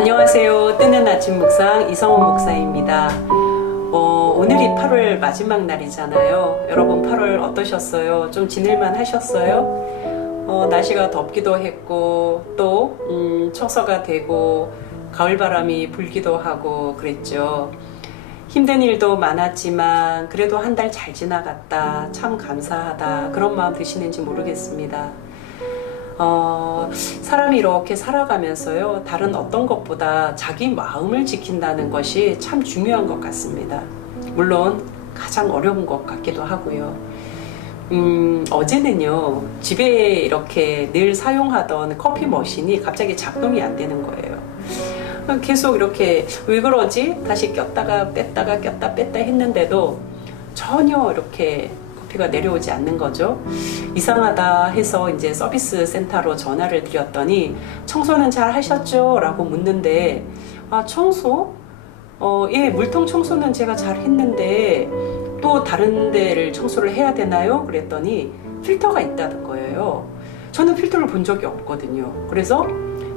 안녕하세요. 뜨는 아침 묵상 이성원 목사입니다. 오늘이 8월 마지막 날이잖아요. 여러분 8월 어떠셨어요? 좀 지낼만 하셨어요? 날씨가 덥기도 했고 또 처서가 되고 가을바람이 불기도 하고 그랬죠. 힘든 일도 많았지만 그래도 한 달 잘 지나갔다. 참 감사하다. 그런 마음 드시는지 모르겠습니다. 사람이 이렇게 살아가면서요, 다른 어떤 것보다 자기 마음을 지킨다는 것이 참 중요한 것 같습니다. 물론 가장 어려운 것 같기도 하고요. 어제는요, 집에 이렇게 늘 사용하던 커피 머신이 갑자기 작동이 안 되는 거예요. 계속 이렇게 왜 그러지? 다시 꼈다가 뺐다가 꼈다 뺐다 했는데도 전혀 이렇게 커피가 내려오지 않는 거죠. 이상하다 해서 이제 서비스 센터로 전화를 드렸더니 청소는 잘 하셨죠? 라고 묻는데 청소? 예, 물통 청소는 제가 잘 했는데 또 다른 데를 청소를 해야 되나요? 그랬더니 필터가 있다는 거예요. 저는 필터를 본 적이 없거든요. 그래서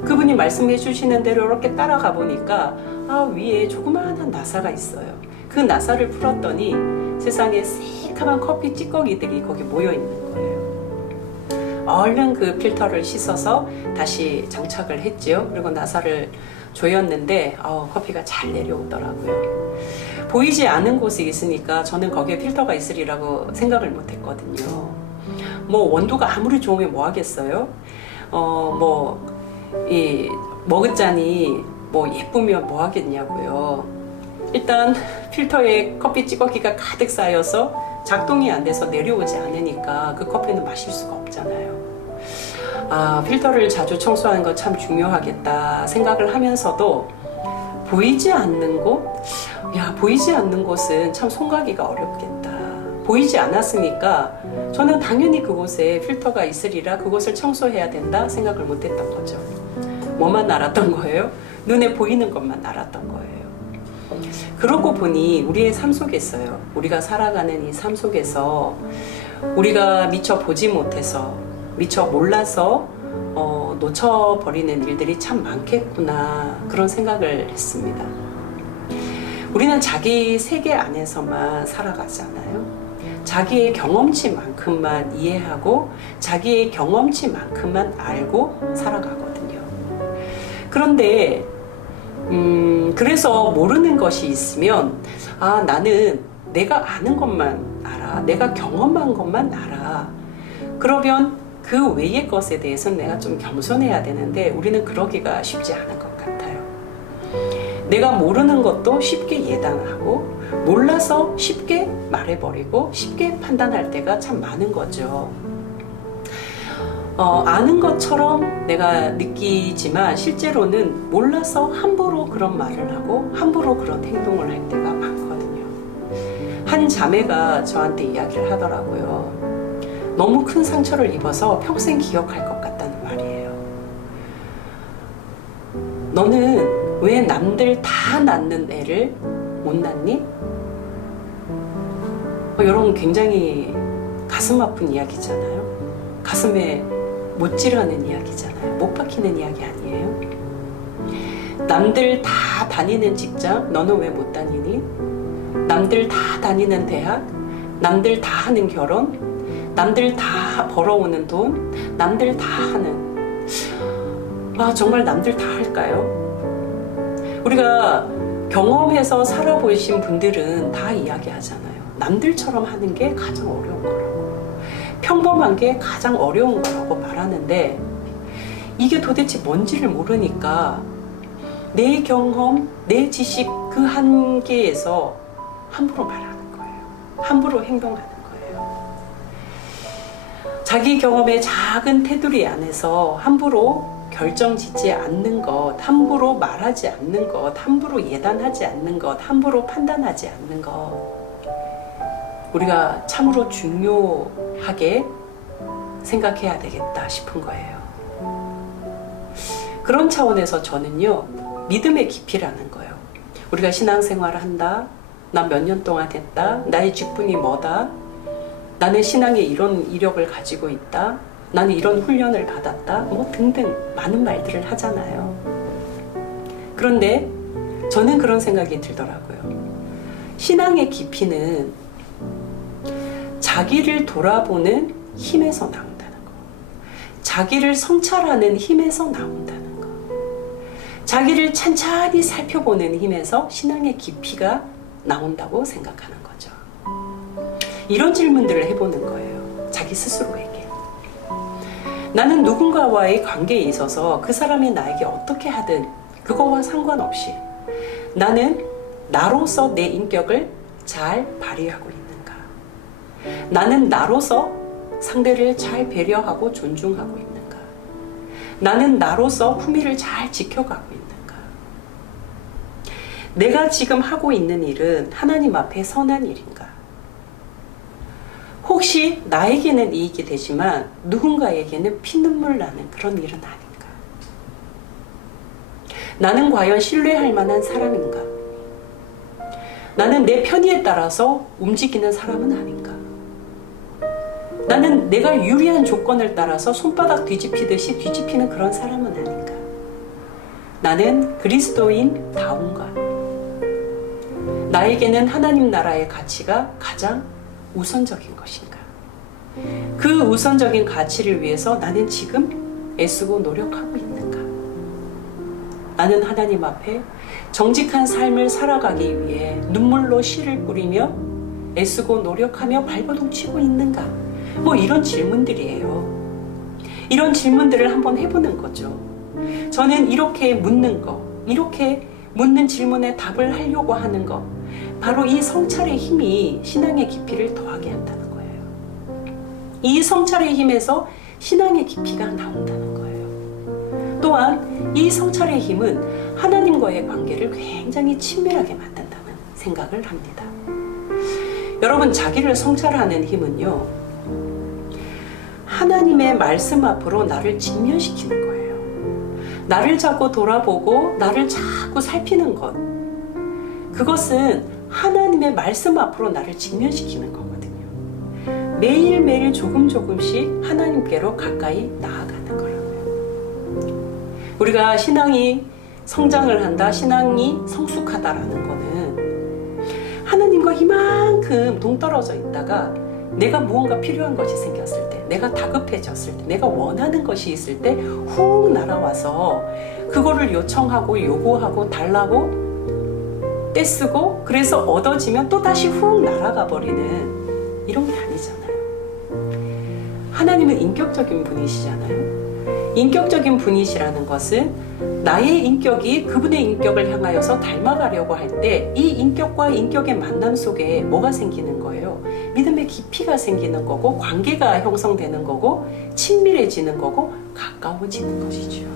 그분이 말씀해 주시는 대로 이렇게 따라가 보니까 위에 조그마한 나사가 있어요. 그 나사를 풀었더니 세상에 새카만 커피 찌꺼기들이 거기 모여 있는 거예요. 얼른 그 필터를 씻어서 다시 장착을 했지요. 그리고 나사를 조였는데 커피가 잘 내려오더라고요. 보이지 않는 곳에 있으니까 저는 거기에 필터가 있으리라고 생각을 못 했거든요. 원두가 아무리 좋으면 뭐 하겠어요? 이 머그잔이 예쁘면 뭐 하겠냐고요. 일단 필터에 커피 찌꺼기가 가득 쌓여서 작동이 안 돼서 내려오지 않으니까 그 커피는 마실 수가 없잖아요. 필터를 자주 청소하는 거 참 중요하겠다 생각을 하면서도 보이지 않는 곳? 보이지 않는 곳은 참 손가기가 어렵겠다. 보이지 않았으니까 저는 당연히 그곳에 필터가 있으리라 그곳을 청소해야 된다 생각을 못 했던 거죠. 뭐만 알았던 거예요? 눈에 보이는 것만 알았던 거예요. 그러고 보니 우리의 삶 속에서요, 우리가 살아가는 이 삶 속에서 우리가 미처 보지 못해서 미처 몰라서 놓쳐버리는 일들이 참 많겠구나 그런 생각을 했습니다. 우리는 자기 세계 안에서만 살아가잖아요. 자기의 경험치만큼만 이해하고 자기의 경험치만큼만 알고 살아가거든요. 그런데 그래서 모르는 것이 있으면 나는 내가 아는 것만 알아. 내가 경험한 것만 알아. 그러면 그 외의 것에 대해서는 내가 좀 겸손해야 되는데 우리는 그러기가 쉽지 않은 것 같아요. 내가 모르는 것도 쉽게 예단하고 몰라서 쉽게 말해버리고 쉽게 판단할 때가 참 많은 거죠. 아는 것처럼 내가 느끼지만 실제로는 몰라서 함부로 그런 말을 하고 함부로 그런 행동을 할 때가 많거든요. 한 자매가 저한테 이야기를 하더라고요. 너무 큰 상처를 입어서 평생 기억할 것 같다는 말이에요. 너는 왜 남들 다 낳는 애를 못 낳니? 여러분 굉장히 가슴 아픈 이야기잖아요. 가슴에 못 찌르는 이야기잖아요. 못 박히는 이야기 아니에요? 남들 다 다니는 직장 너는 왜 못 다니니? 남들 다 다니는 대학, 남들 다 하는 결혼, 남들 다 벌어오는 돈, 남들 다 하는 정말 남들 다 할까요? 우리가 경험해서 살아보신 분들은 다 이야기하잖아요. 남들처럼 하는 게 가장 어려운 거라고. 평범한 게 가장 어려운 거라고 말하는데 이게 도대체 뭔지를 모르니까 내 경험, 내 지식 그 한계에서 함부로 말하는 거예요. 함부로 행동하는 거예요. 자기 경험의 작은 테두리 안에서 함부로 결정 짓지 않는 것, 함부로 말하지 않는 것, 함부로 예단하지 않는 것, 함부로 판단하지 않는 것, 우리가 참으로 중요하게 생각해야 되겠다 싶은 거예요. 그런 차원에서 저는요, 믿음의 깊이라는 거예요. 우리가 신앙생활을 한다, 난 몇 년 동안 했다, 나의 직분이 뭐다, 나는 신앙에 이런 이력을 가지고 있다, 나는 이런 훈련을 받았다, 등등 많은 말들을 하잖아요. 그런데 저는 그런 생각이 들더라고요. 신앙의 깊이는 자기를 돌아보는 힘에서 나온다는 거. 자기를 성찰하는 힘에서 나온다는 거. 자기를 찬찬히 살펴보는 힘에서 신앙의 깊이가 나온다고 생각하는 거죠. 이런 질문들을 해보는 거예요. 자기 스스로에게. 나는 누군가와의 관계에 있어서 그 사람이 나에게 어떻게 하든 그거와 상관없이 나는 나로서 내 인격을 잘 발휘하고 있는가? 나는 나로서 상대를 잘 배려하고 존중하고 있는가? 나는 나로서 품위를 잘 지켜가고 있는가? 내가 지금 하고 있는 일은 하나님 앞에 선한 일인가? 혹시 나에게는 이익이 되지만 누군가에게는 피눈물 나는 그런 일은 아닌가? 나는 과연 신뢰할 만한 사람인가? 나는 내 편의에 따라서 움직이는 사람은 아닌가? 나는 내가 유리한 조건을 따라서 손바닥 뒤집히듯이 뒤집히는 그런 사람은 아닌가? 나는 그리스도인다운가? 나에게는 하나님 나라의 가치가 가장 우선적인 것인가? 그 우선적인 가치를 위해서 나는 지금 애쓰고 노력하고 있는가? 나는 하나님 앞에 정직한 삶을 살아가기 위해 눈물로 씨를 뿌리며 애쓰고 노력하며 발버둥 치고 있는가? 뭐 이런 질문들이에요. 이런 질문들을 한번 해보는 거죠. 저는 이렇게 묻는 거, 이렇게 묻는 질문에 답을 하려고 하는 거, 바로 이 성찰의 힘이 신앙의 깊이를 더하게 한다는 거예요. 이 성찰의 힘에서 신앙의 깊이가 나온다는 거예요. 또한 이 성찰의 힘은 하나님과의 관계를 굉장히 친밀하게 만든다는 생각을 합니다. 여러분, 자기를 성찰하는 힘은요, 하나님의 말씀 앞으로 나를 직면시키는 거예요. 나를 자꾸 돌아보고 나를 자꾸 살피는 것, 그것은 하나님의 말씀 앞으로 나를 직면시키는 거거든요. 매일매일 조금씩 하나님께로 가까이 나아가는 거라고요. 우리가 신앙이 성장을 한다, 신앙이 성숙하다라는 거는 하나님과 이만큼 동떨어져 있다가 내가 무언가 필요한 것이 생겼을 때, 내가 다급해졌을 때, 내가 원하는 것이 있을 때 훅 날아와서 그거를 요청하고 요구하고 달라고 떼쓰고 그래서 얻어지면 또 다시 훅 날아가 버리는 이런 게 아니잖아요. 하나님은 인격적인 분이시잖아요. 인격적인 분이시라는 것은 나의 인격이 그분의 인격을 향하여서 닮아가려고 할 때 이 인격과 인격의 만남 속에 뭐가 생기는 거예요? 믿음의 깊이가 생기는 거고, 관계가 형성되는 거고, 친밀해지는 거고, 가까워지는 것이죠.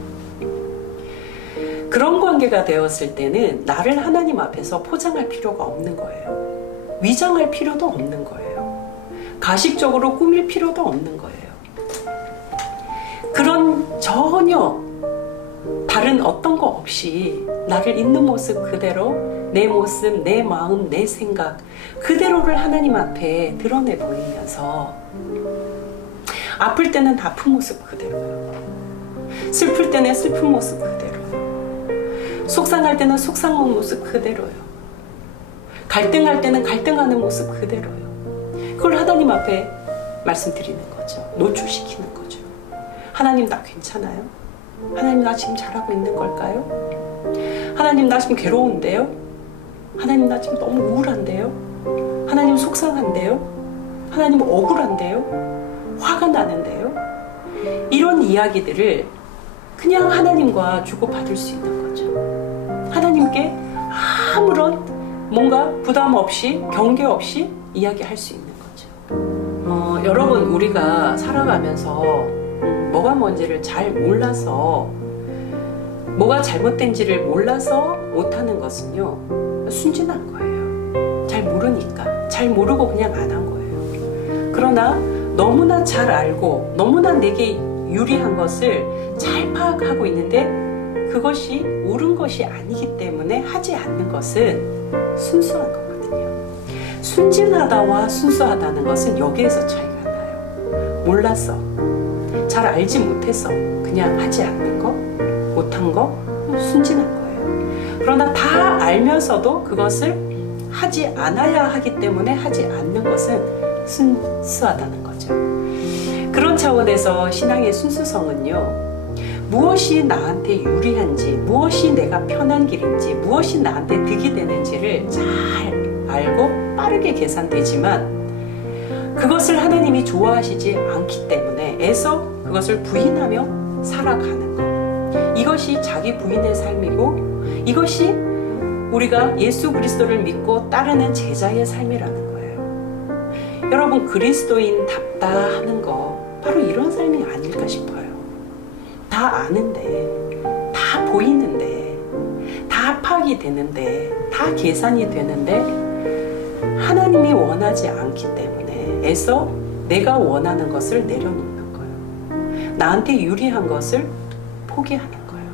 그런 관계가 되었을 때는 나를 하나님 앞에서 포장할 필요가 없는 거예요. 위장할 필요도 없는 거예요. 가식적으로 꾸밀 필요도 없는 거예요. 그런 전혀 다른 어떤 거 없이 나를 있는 모습 그대로, 내 모습, 내 마음, 내 생각 그대로를 하나님 앞에 드러내 보이면서 아플 때는 아픈 모습 그대로요. 슬플 때는 슬픈 모습 그대로요. 속상할 때는 속상한 모습 그대로요. 갈등할 때는 갈등하는 모습 그대로요. 그걸 하나님 앞에 말씀드리는 거죠. 노출시키는 거죠. 하나님, 나 괜찮아요? 하나님, 나 지금 잘하고 있는 걸까요? 하나님, 나 지금 괴로운데요? 하나님, 나 지금 너무 우울한데요? 하나님, 속상한데요? 하나님, 억울한데요? 화가 나는데요? 이런 이야기들을 그냥 하나님과 주고받을 수 있는 거죠. 하나님께 아무런 뭔가 부담 없이, 경계 없이 이야기할 수 있는 거죠. 여러분, 우리가 살아가면서 뭐가 뭔지를 잘 몰라서, 뭐가 잘못된지를 몰라서 못하는 것은요, 순진한 거예요. 잘 모르니까. 잘 모르고 그냥 안 한 거예요. 그러나 너무나 잘 알고 너무나 내게 유리한 것을 잘 파악하고 있는데 그것이 옳은 것이 아니기 때문에 하지 않는 것은 순수한 거거든요. 순진하다와 순수하다는 것은 여기에서 차이가 나요. 몰라서, 잘 알지 못해서 그냥 하지 않는 거, 못한 거, 순진한 거예요. 그러나 다 알면서도 그것을 하지 않아야 하기 때문에 하지 않는 것은 순수하다는 거죠. 그런 차원에서 신앙의 순수성은요, 무엇이 나한테 유리한지, 무엇이 내가 편한 길인지, 무엇이 나한테 득이 되는지를 잘 알고 빠르게 계산되지만 그것을 하나님이 좋아하시지 않기 때문에 애써 그것을 부인하며 살아가는 것. 이것이 자기 부인의 삶이고 이것이 우리가 예수 그리스도를 믿고 따르는 제자의 삶이라는 거예요. 여러분, 그리스도인답다 하는 거 바로 이런 삶이 아닐까 싶어요. 다 아는데, 다 보이는데, 다 파악이 되는데, 다 계산이 되는데 하나님이 원하지 않기 때문에 애써 내가 원하는 것을 내려놓는 거예요. 나한테 유리한 것을 포기하는 거예요.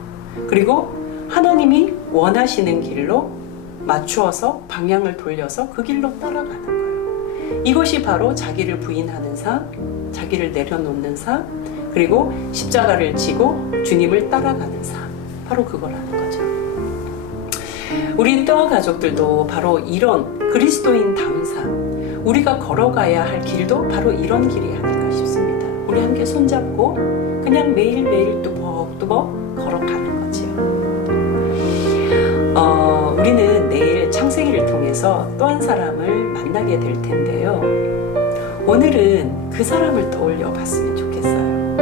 그리고 하나님이 원하시는 길로 맞추어서 방향을 돌려서 그 길로 따라가는 거예요. 이것이 바로 자기를 부인하는 삶, 자기를 내려놓는 삶, 그리고 십자가를 지고 주님을 따라가는 삶, 바로 그거라는 거죠. 우리 뜨아 가족들도 바로 이런 그리스도인다운 삶, 우리가 걸어가야 할 길도 바로 이런 길이 아닐까 싶습니다. 우리 함께 손잡고 그냥 매일매일 뚜벅뚜벅 걸어가는 거죠. 우리는 내일 창세기를 통해서 또 한 사람을 만나게 될 텐데요. 오늘은 그 사람을 떠올려 봤으면 좋겠어요.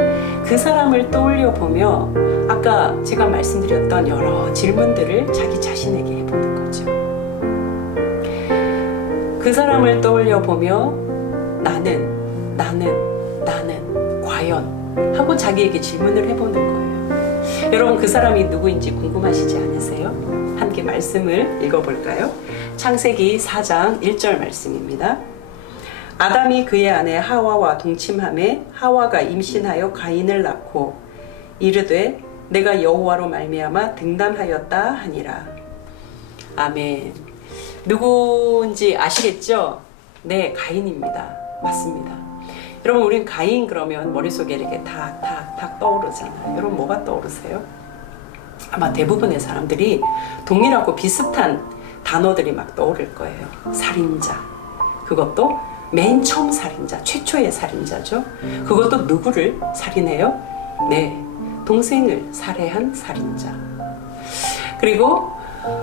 그 사람을 떠올려 보며 아까 제가 말씀드렸던 여러 질문들을 자기 자신에게 해보는 거죠. 그 사람을 떠올려 보며 나는 과연 하고 자기에게 질문을 해보는 거예요. 여러분, 그 사람이 누구인지 궁금하시지 않으세요? 함께 말씀을 읽어볼까요? 창세기 4장 1절 말씀입니다. 아담이 그의 아내 하와와 동침하매 하와가 임신하여 가인을 낳고 이르되 내가 여호와로 말미암아 등남하였다 하니라. 아멘. 누구인지 아시겠죠? 네, 가인입니다. 맞습니다. 여러분, 우린 가인 그러면 머릿속에 이렇게 탁 떠오르잖아요. 여러분, 뭐가 떠오르세요? 아마 대부분의 사람들이 동일하고 비슷한 단어들이 막 떠오를 거예요. 살인자. 그것도 맨 처음 살인자, 최초의 살인자죠. 그것도 누구를 살인해요? 네, 동생을 살해한 살인자. 그리고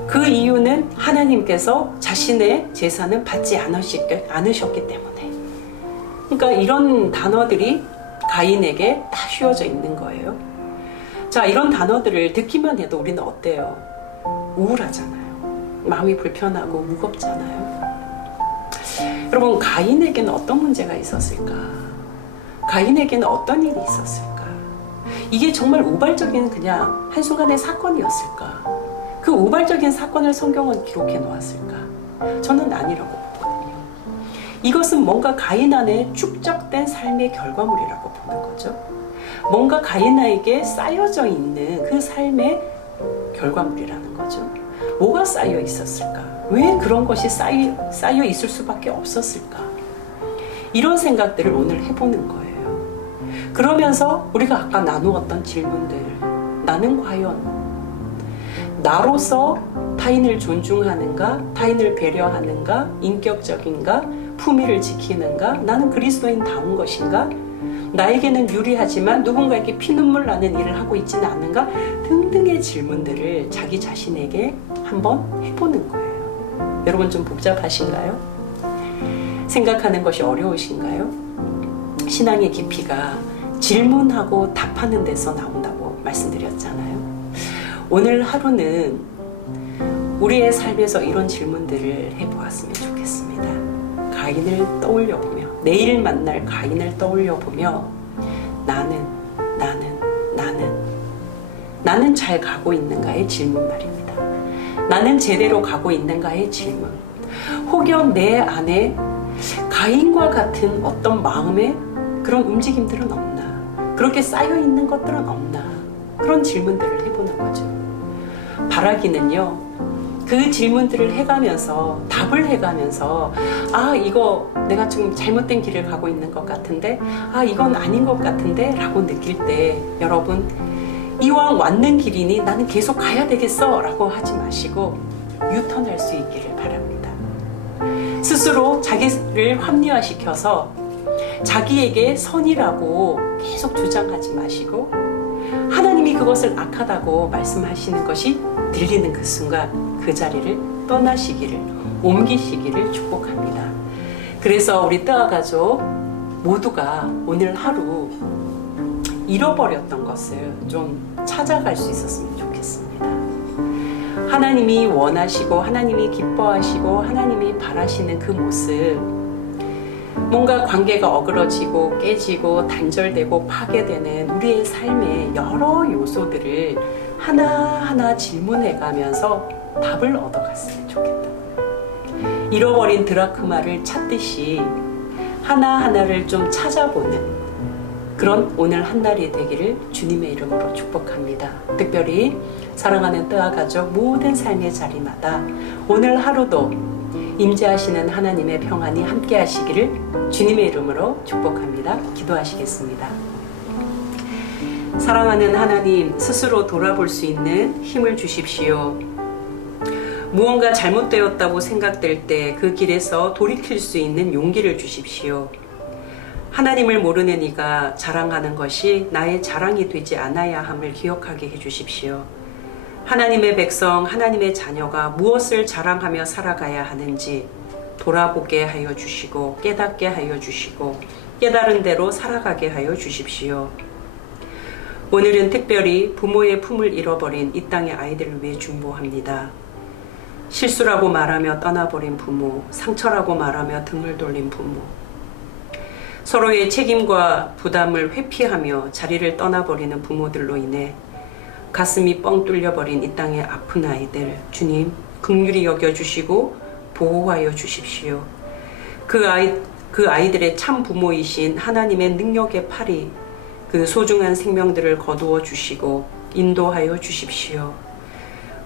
그 이유는 하나님께서 자신의 제사는 받지 않으셨기 때문에. 그러니까 이런 단어들이 가인에게 다 휘어져 있는 거예요. 자, 이런 단어들을 듣기만 해도 우리는 어때요? 우울하잖아요. 마음이 불편하고 무겁잖아요. 여러분, 가인에게는 어떤 문제가 있었을까? 가인에게는 어떤 일이 있었을까? 이게 정말 우발적인 그냥 한순간의 사건이었을까? 그 우발적인 사건을 성경은 기록해 놓았을까? 저는 아니라고 보거든요. 이것은 뭔가 가인 안에 축적된 삶의 결과물이라고 보는 거죠. 뭔가 가인에게 쌓여져 있는 그 삶의 결과물이라는 거죠. 뭐가 쌓여 있었을까? 왜 그런 것이 쌓여 있을 수밖에 없었을까? 이런 생각들을 오늘 해보는 거예요. 그러면서 우리가 아까 나누었던 질문들, 나는 과연 나로서 타인을 존중하는가, 타인을 배려하는가, 인격적인가, 품위를 지키는가, 나는 그리스도인다운 것인가, 나에게는 유리하지만 누군가에게 피눈물 나는 일을 하고 있지는 않는가 등등의 질문들을 자기 자신에게 한번 해보는 거예요. 여러분, 좀 복잡하신가요? 생각하는 것이 어려우신가요? 신앙의 깊이가 질문하고 답하는 데서 나온다고 말씀드렸잖아요. 오늘 하루는 우리의 삶에서 이런 질문들을 해보았으면 좋겠습니다. 가인을 떠올려보며, 내일 만날 가인을 떠올려보며 나는 잘 가고 있는가의 질문 말입니다. 나는 제대로 가고 있는가의 질문. 혹여 내 안에 가인과 같은 어떤 마음의 그런 움직임들은 없나? 그렇게 쌓여있는 것들은 없나? 그런 질문들을 해보는 거죠. 바라기는요, 그 질문들을 해가면서, 답을 해가면서, 아, 이거 내가 좀 잘못된 길을 가고 있는 것 같은데, 아, 이건 아닌 것 같은데 라고 느낄 때 여러분, 이왕 왔는 길이니 나는 계속 가야 되겠어 라고 하지 마시고 유턴할 수 있기를 바랍니다. 스스로 자기를 합리화시켜서 자기에게 선이라고 계속 주장하지 마시고 하나님이 그것을 악하다고 말씀하시는 것이 들리는 그 순간 그 자리를 떠나시기를, 옮기시기를 축복합니다. 그래서 우리 뜨아 가족 모두가 오늘 하루 잃어버렸던 것을 좀 찾아갈 수 있었으면 좋겠습니다. 하나님이 원하시고 하나님이 기뻐하시고 하나님이 바라시는 그 모습, 뭔가 관계가 어그러지고 깨지고 단절되고 파괴되는 우리의 삶의 여러 요소들을 하나하나 질문해가면서 답을 얻어갔으면 좋겠다. 잃어버린 드라크마를 찾듯이 하나하나를 좀 찾아보는 그런 오늘 한날이 되기를 주님의 이름으로 축복합니다. 특별히 사랑하는 뜨아 가족 모든 삶의 자리마다 오늘 하루도 임재하시는 하나님의 평안이 함께 하시기를 주님의 이름으로 축복합니다. 기도하시겠습니다. 사랑하는 하나님, 스스로 돌아볼 수 있는 힘을 주십시오. 무언가 잘못되었다고 생각될 때 그 길에서 돌이킬 수 있는 용기를 주십시오. 하나님을 모르는 이가 자랑하는 것이 나의 자랑이 되지 않아야 함을 기억하게 해주십시오. 하나님의 백성, 하나님의 자녀가 무엇을 자랑하며 살아가야 하는지 돌아보게 하여 주시고 깨닫게 하여 주시고 깨달은 대로 살아가게 하여 주십시오. 오늘은 특별히 부모의 품을 잃어버린 이 땅의 아이들을 위해 중보합니다. 실수라고 말하며 떠나버린 부모, 상처라고 말하며 등을 돌린 부모, 서로의 책임과 부담을 회피하며 자리를 떠나버리는 부모들로 인해 가슴이 뻥 뚫려버린 이 땅의 아픈 아이들, 주님 긍휼히 여겨주시고 보호하여 주십시오. 그 아이들의 참 부모이신 하나님의 능력의 팔이 그 소중한 생명들을 거두어 주시고 인도하여 주십시오.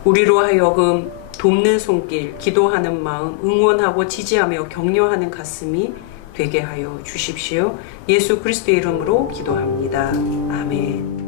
우리로 하여금 돕는 손길, 기도하는 마음, 응원하고 지지하며 격려하는 가슴이 되게 하여 주십시오. 예수 그리스도의 이름으로 기도합니다. 아멘.